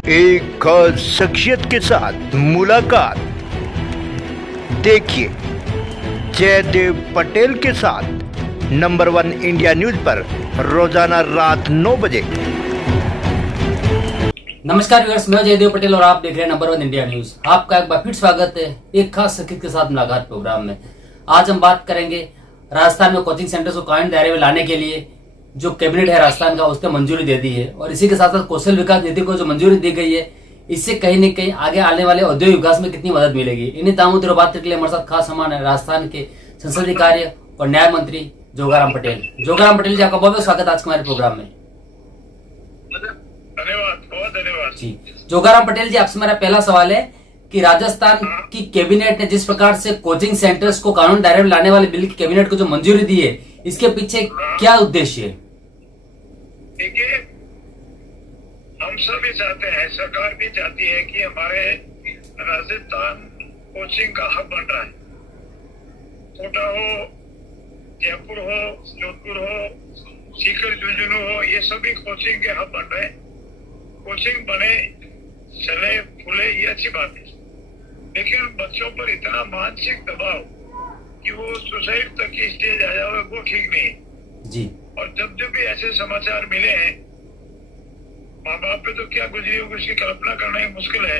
एक खास शख्सियत के साथ मुलाकात। देखिए जयदेव पटेल के साथ नंबर 1 इंडिया न्यूज पर रोजाना रात 9 बजे। नमस्कार व्यूअर्स, मैं जयदेव पटेल और आप देख रहे हैं नंबर 1 इंडिया न्यूज। आपका एक बार फिर स्वागत है एक खास शख्सियत के साथ मुलाकात प्रोग्राम में। आज हम बात करेंगे राजस्थान में कोचिंग सेंटर्स को कानूनी दायरे में लाने के लिए जो कैबिनेट है राजस्थान का उसने मंजूरी दे दी है, और इसी के साथ साथ कौशल विकास नीति को जो मंजूरी दी गई है इससे कहीं न कहीं आगे आने वाले औद्योगिक विकास में कितनी मदद मिलेगी। इन्हीं तमाम बात करने के लिए हमारे साथ खास मेहमान है राजस्थान के संसदीय कार्य और न्याय मंत्री जोगाराम पटेल। जोगाराम पटेल जी, आपका बहुत बहुत स्वागत आज के हमारे प्रोग्राम में। धन्यवाद, बहुत धन्यवाद जी। जोगाराम पटेल जी, आपसे मेरा पहला सवाल है कि राजस्थान की कैबिनेट ने जिस प्रकार से कोचिंग सेंटर्स को कानून दायरे में लाने वाले बिल की कैबिनेट को जो मंजूरी दी है, इसके पीछे क्या उद्देश्य है? देखिए, हम सभी चाहते हैं, सरकार भी चाहती है कि हमारे राजस्थान कोचिंग का हब बन रहा है। कोटा हो, जयपुर हो, जोधपुर हो, सीकर झुंझुनू हो, ये सभी कोचिंग के हब बन रहे हैं। कोचिंग बने, चले, फूले, ये अच्छी बात है, लेकिन बच्चों पर इतना मानसिक दबाव कि वो सुसाइड तक की स्टेज आ जाए, वो ठीक नहीं है जी। और जब भी ऐसे समाचार मिले हैं, माँ बाप पे तो क्या गुजरी होगी उसकी कल्पना करना ही मुश्किल है,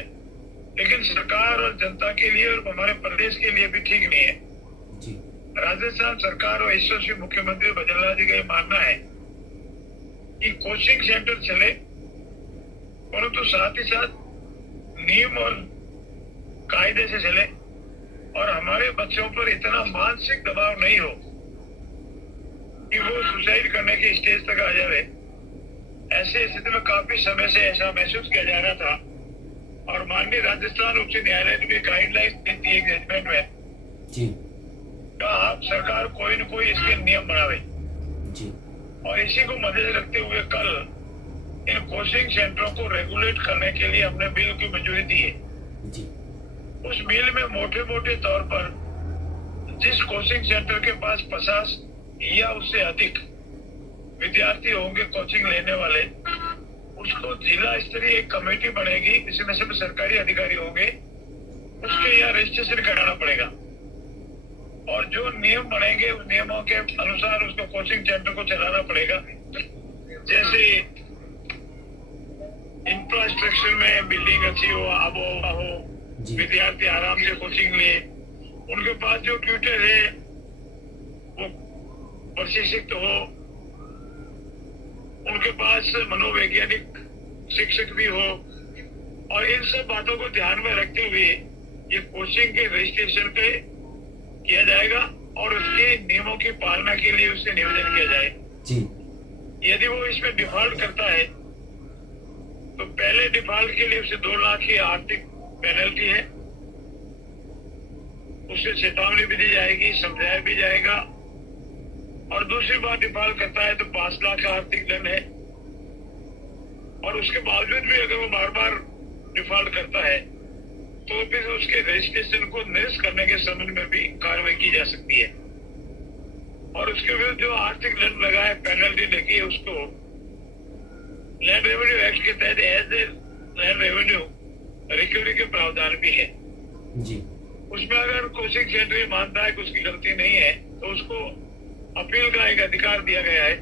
लेकिन सरकार और जनता के लिए और हमारे प्रदेश के लिए भी ठीक नहीं है जी। राजस्थान सरकार और यशस्वी मुख्यमंत्री भजनलाल जी का ये मानना है कि कोचिंग सेंटर चले, परंतु साथ ही साथ नियम और कायदे से चले और हमारे बच्चों पर इतना मानसिक दबाव नहीं हो कि वो सुसाइड करने की स्टेज तक आ जाए। ऐसे स्थिति में काफी समय से ऐसा महसूस किया जा रहा था और माननीय राजस्थान उच्च न्यायालय ने भी गाइडलाइंस दी थी एक जजमेंट में जी। आप सरकार कोई न कोई इसके नियम बनावे जी। और इसी को मद्देनजर रखते हुए कल इन कोचिंग सेंटरों को रेगुलेट करने के लिए हमने बिल की मंजूरी दी है जी। उस बिल में मोटे मोटे तौर पर जिस कोचिंग सेंटर के पास 50 या उससे अधिक विद्यार्थी होंगे कोचिंग लेने वाले, उसको जिला स्तरीय एक कमेटी बनेगी, इसमें सब सरकारी अधिकारी होंगे, उसके यहाँ रजिस्ट्रेशन कराना पड़ेगा और जो नियम बनेंगे उस नियमों के अनुसार उसको कोचिंग सेंटर को चलाना पड़ेगा। जैसे इंफ्रास्ट्रक्चर में बिल्डिंग अच्छी हो, आबो हवा हो, विद्यार्थी आराम से कोचिंग ले, उनके पास जो ट्यूटर है वो प्रशिक्षित हो, उनके पास मनोवैज्ञानिक शिक्षक भी हो, और इन सब बातों को ध्यान में रखते हुए ये कोचिंग के रजिस्ट्रेशन पे किया जाएगा और उसके नियमों की पालना के लिए उससे नियोजन किया जाए जी। यदि वो इसमें डिफॉल्ट करता है तो पहले डिफॉल्ट के लिए उसे 2 लाख की आर्थिक पेनल्टी है, उसे चेतावनी भी दी जाएगी, समझाया भी जाएगा, और दूसरी बार डिफॉल्ट करता है तो 5 लाख का आर्थिक दंड है, और उसके बावजूद भी अगर वो बार बार डिफॉल्ट करता है तो फिर उसके रजिस्ट्रेशन को निरस्त करने के संबंध में भी कार्रवाई की जा सकती है और उसके विरुद्ध जो आर्थिक दंड लगा है, पेनल्टी लगी है, उसको लैंड रेवेन्यू एक्ट के तहत as a land revenue recovery के प्रावधान भी है जी। उसमें अगर कोचिंग सेंटर ये मानता है कि उसकी गलती नहीं है तो उसको अपील का एक अधिकार दिया गया है।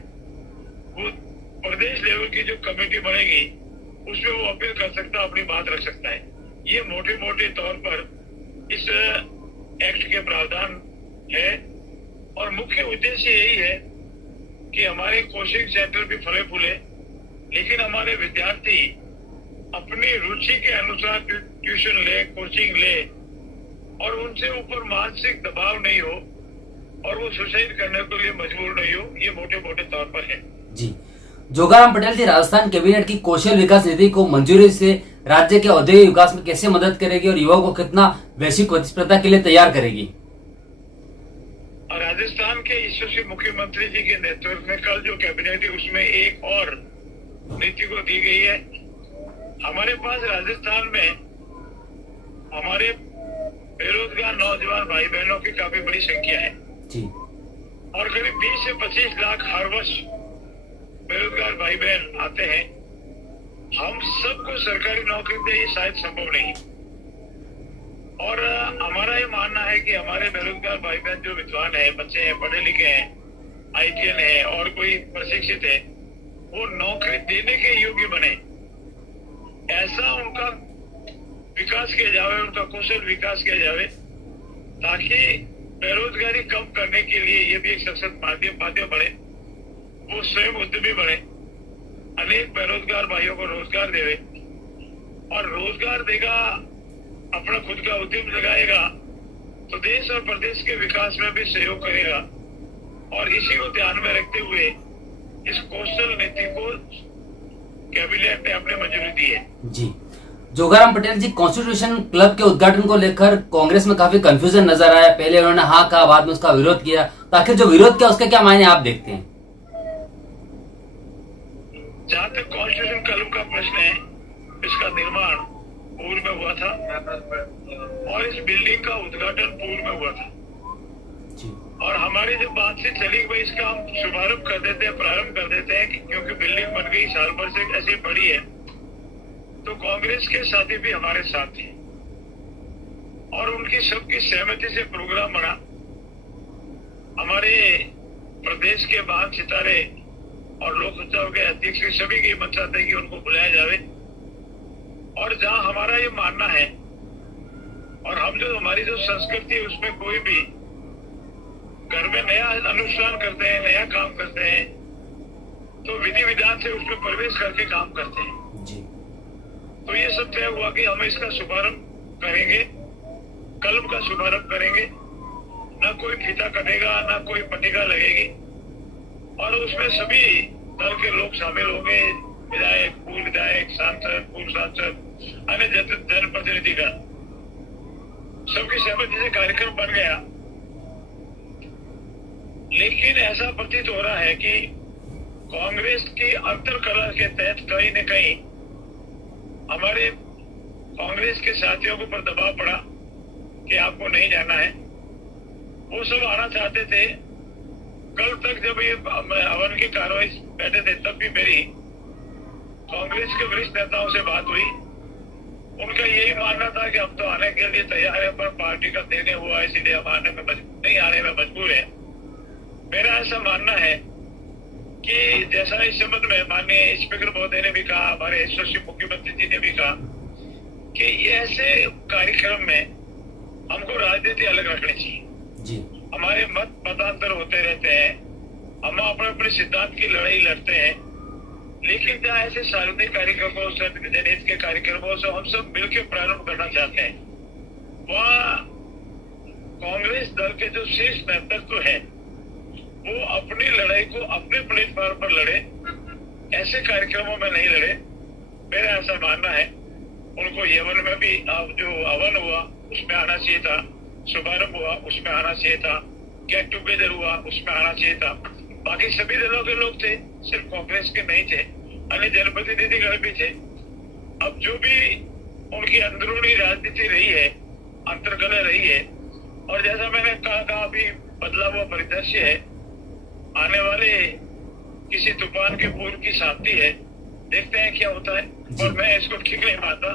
वो प्रदेश लेवल की जो कमेटी बनेगी उसमें वो अपील कर सकता है, अपनी बात रख सकता है। ये मोटे मोटे तौर पर इस एक्ट के प्रावधान है और मुख्य उद्देश्य यही है कि हमारे कोचिंग सेंटर भी फले फूले, लेकिन हमारे विद्यार्थी अपनी रुचि के अनुसार ट्यूशन ले, कोचिंग ले और उनसे ऊपर मानसिक दबाव नहीं हो और वो सुसाइड करने के लिए मजबूर नहीं हो। ये मोटे मोटे तौर पर है जी। जोगाराम पटेल जी, राजस्थान कैबिनेट की कौशल विकास नीति को मंजूरी से राज्य के औद्योगिक विकास में कैसे मदद करेगी और युवाओं को कितना वैश्विक प्रतिस्पर्धा के लिए तैयार करेगी? राजस्थान के यशस्वी मुख्यमंत्री जी के नेतृत्व में कल जो कैबिनेट है उसमें एक और नीति को दी गई है। हमारे पास राजस्थान में हमारे बेरोजगार नौजवान भाई बहनों की काफी बड़ी संख्या है जी। और करीब 20 से 25 लाख हर वर्ष बेरोजगार भाई बहन आते हैं। हम सबको सरकारी नौकरी दे, ये शायद संभव नहीं। और हमारा ये मानना है कि हमारे बेरोजगार भाई बहन जो विद्वान है, बच्चे हैं, पढ़े लिखे हैं, ITN है और कोई प्रशिक्षित है, वो नौकरी देने के योग्य बने, ऐसा उनका विकास किया जाए, उनका कौशल विकास किया जाए, ताकि बेरोजगारी कम करने के लिए ये भी एक सशक्त माध्यम बने, वो स्वयं उद्यमी बने, अनेक बेरोजगार भाइयों को रोजगार देवे, और रोजगार देगा, अपना खुद का उद्यम लगाएगा, तो देश और प्रदेश के विकास में भी सहयोग करेगा। और इसी को ध्यान में रखते हुए इस कौशल नीति को कैबिनेट ने अपने मंजूरी दी है। जी, जोगाराम पटेल जी, कॉन्स्टिट्यूशन क्लब के उद्घाटन को लेकर कांग्रेस में काफी कंफ्यूजन नजर आया। पहले उन्होंने हाँ कहा, बाद में उसका विरोध किया, तो आखिर जो विरोध किया उसके क्या मायने आप देखते हैं? जहाँ तक कॉन्स्टिट्यूशन क्लब का प्रश्न है, इसका निर्माण पूर्व में हुआ था और इस बिल्डिंग का उद्घाटन पूर्व में हुआ था। और हमारी जब बातचीत चली भाई इसका हम शुभारंभ कर देते हैं, प्रारंभ कर देते हैं, क्योंकि बिल्डिंग बन गई, साल भर से ऐसे पड़ी है, तो कांग्रेस के साथी भी हमारे साथ थे और उनकी सबकी सहमति से प्रोग्राम बना। हमारे प्रदेश के महान सितारे और लोक सत्ताओं के अध्यक्ष सभी की मंशा थे कि उनको बुलाया जाए। और जहां हमारा ये मानना है और हम जो हमारी जो संस्कृति है उसमें कोई भी घर में नया अनुष्ठान करते हैं, नया काम करते हैं, तो विधि विधान से उसमें प्रवेश करके काम करते हैं जी। तो ये सब तय हुआ कि हम इसका शुभारंभ करेंगे, क्लब का शुभारंभ करेंगे, न कोई फीता कटेगा, न कोई पट्टिका लगेगी, और उसमें सभी दल के लोग शामिल होंगे, विधायक, पूर्व विधायक, सांसद, पूर्व सांसद, अन्य जनप्रतिनिधिगण, सबकी सहमति से कार्यक्रम बन गया। लेकिन ऐसा प्रतीत हो रहा है कि कांग्रेस की अंतरकलह के तहत कहीं न कहीं हमारे कांग्रेस के साथियों के ऊपर दबाव पड़ा कि आपको नहीं जाना है। वो सब आना चाहते थे। कल तक जब ये हवन की कार्रवाई बैठे थे, तब भी मेरी कांग्रेस के वरिष्ठ नेताओं से बात हुई। उनका यही मानना था कि हम तो आने के लिए तैयार है, पर पार्टी का निर्णय हुआ, इसीलिए हम आने में नहीं आने में मजबूर है। मेरा ऐसा मानना है कि जैसा इस संबंध में माननीय स्पीकर महोदय ने भी कहा, हमारे यशस्वी मुख्यमंत्री जी ने भी कहा कि ये ऐसे कार्यक्रम में हमको राजनीति अलग रखनी चाहिए जी। हमारे मतांतर होते रहते हैं, हम अपने अपने सिद्धांत की लड़ाई लड़ते हैं, लेकिन जहाँ ऐसे सार्वजनिक कार्यक्रमों से, जनहित के कार्यक्रमों से हम सब मिलकर प्रारंभ करना चाहते हैं, वहाँ कांग्रेस दल के जो शीर्ष नेतृत्व है वो अपनी लड़ाई को अपने प्लेटफॉर्म पर लड़े, ऐसे कार्यक्रमों में नहीं लड़े। मेरा ऐसा मानना है। उनको यवन में भी जो हवन हुआ उसमें आना चाहिए था, शुभारंभ हुआ उसमें आना चाहिए था, गेट टुगेदर हुआ उसमें आना चाहिए था। बाकी सभी दलों के लोग थे, सिर्फ कांग्रेस के नहीं थे, अन्य जनप्रतिनिधिगण भी थे। अब जो भी उनकी अंदरूनी राजनीति रही है, अंतर्कलह रही है, और जैसा मैंने कहा अभी बदला हुआ परिदृश्य है, आने वाले किसी तूफान के पूर्व की शांति है, देखते हैं क्या होता है। और मैं इसको ठीक नहीं मानता,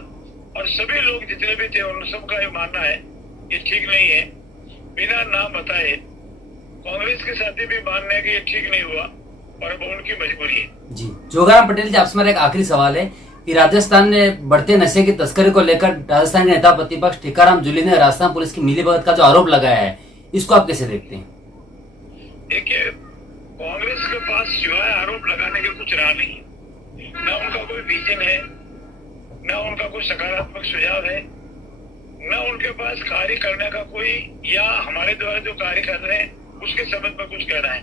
और सभी लोग जितने भी थे उन सबका ये मानना है कि ठीक नहीं है। बिना नाम बताए कांग्रेस के साथी भी मान रहे हैं कि ये ठीक नहीं हुआ, और वो उनकी मजबूरी है। जी, जोगाराम पटेल जी, आपसे मेरा एक आखिरी सवाल है कि राजस्थान में बढ़ते नशे की तस्करी को लेकर राजस्थान के नेता प्रतिपक्ष टीकाराम जूली ने राजस्थान पुलिस की मिलीभगत का जो आरोप लगाया है, इसको आप कैसे देखते हैं? देखिए, कांग्रेस के पास सिवाय आरोप लगाने के कुछ रहा नहीं। न उनका कोई विजन है, न उनका कोई सकारात्मक सुझाव है, न उनके पास कार्य करने का कोई, या हमारे द्वारा जो कार्य कर रहे हैं उसके संबंध में कुछ कहना है।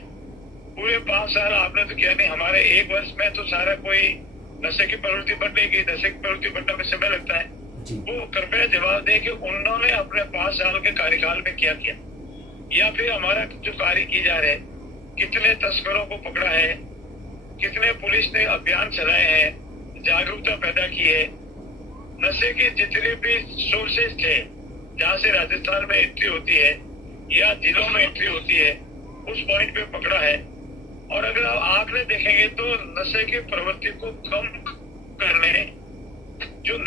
पूरे 5 साल आपने तो किया नहीं, हमारे 1 वर्ष में तो सारा कोई नशे की प्रवृत्ति बढ़ने की, नशे की प्रवृत्ति बढ़ने में समय लगता है। वो कृपया जवाब दे कि उन्होंने अपने 5 साल के कार्यकाल में क्या किया, या फिर हमारा जो कार्य की जा रहे हैं, कितने तस्करों को पकड़ा है, कितने पुलिस ने अभियान चलाए हैं, जागरूकता पैदा की है, नशे के जितने भी सोर्सेज थे जहाँ से राजस्थान में एंट्री होती है या जिलों में एंट्री होती है, उस पॉइंट पे पकड़ा है। और अगर आप आंकड़े देखेंगे तो नशे की प्रवृत्ति को कम करने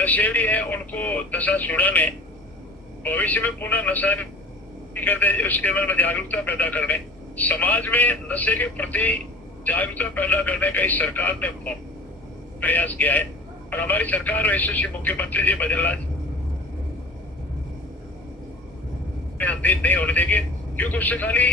नशेड़ी है उनको दशा छुड़ाने, भविष्य में पुनः नशा नहीं करते उसके बारे में जागरूकता पैदा करने, समाज में नशे के प्रति जागरूकता पैदा करने का इस सरकार ने प्रयास किया है। और हमारी सरकार और यशस्वी मुख्यमंत्री जी बजरलाल अंधेर नहीं होने देंगे, क्योंकि उससे खाली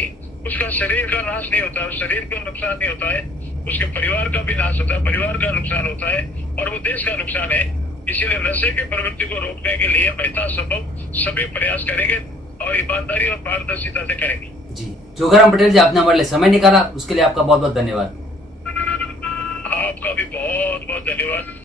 उसका शरीर का नाश नहीं होता है, उस शरीर को नुकसान नहीं होता है, उसके परिवार का भी नाश होता है, परिवार का नुकसान होता है और वो देश का नुकसान है। इसीलिए नशे की प्रवृत्ति को रोकने के लिए यथासंभव सभी प्रयास करेंगे और ईमानदारी और पारदर्शिता से करेंगे। जी जोगाराम पटेल जी, आपने हमारे लिए समय निकाला, उसके लिए आपका बहुत बहुत धन्यवाद। आपका भी बहुत बहुत धन्यवाद।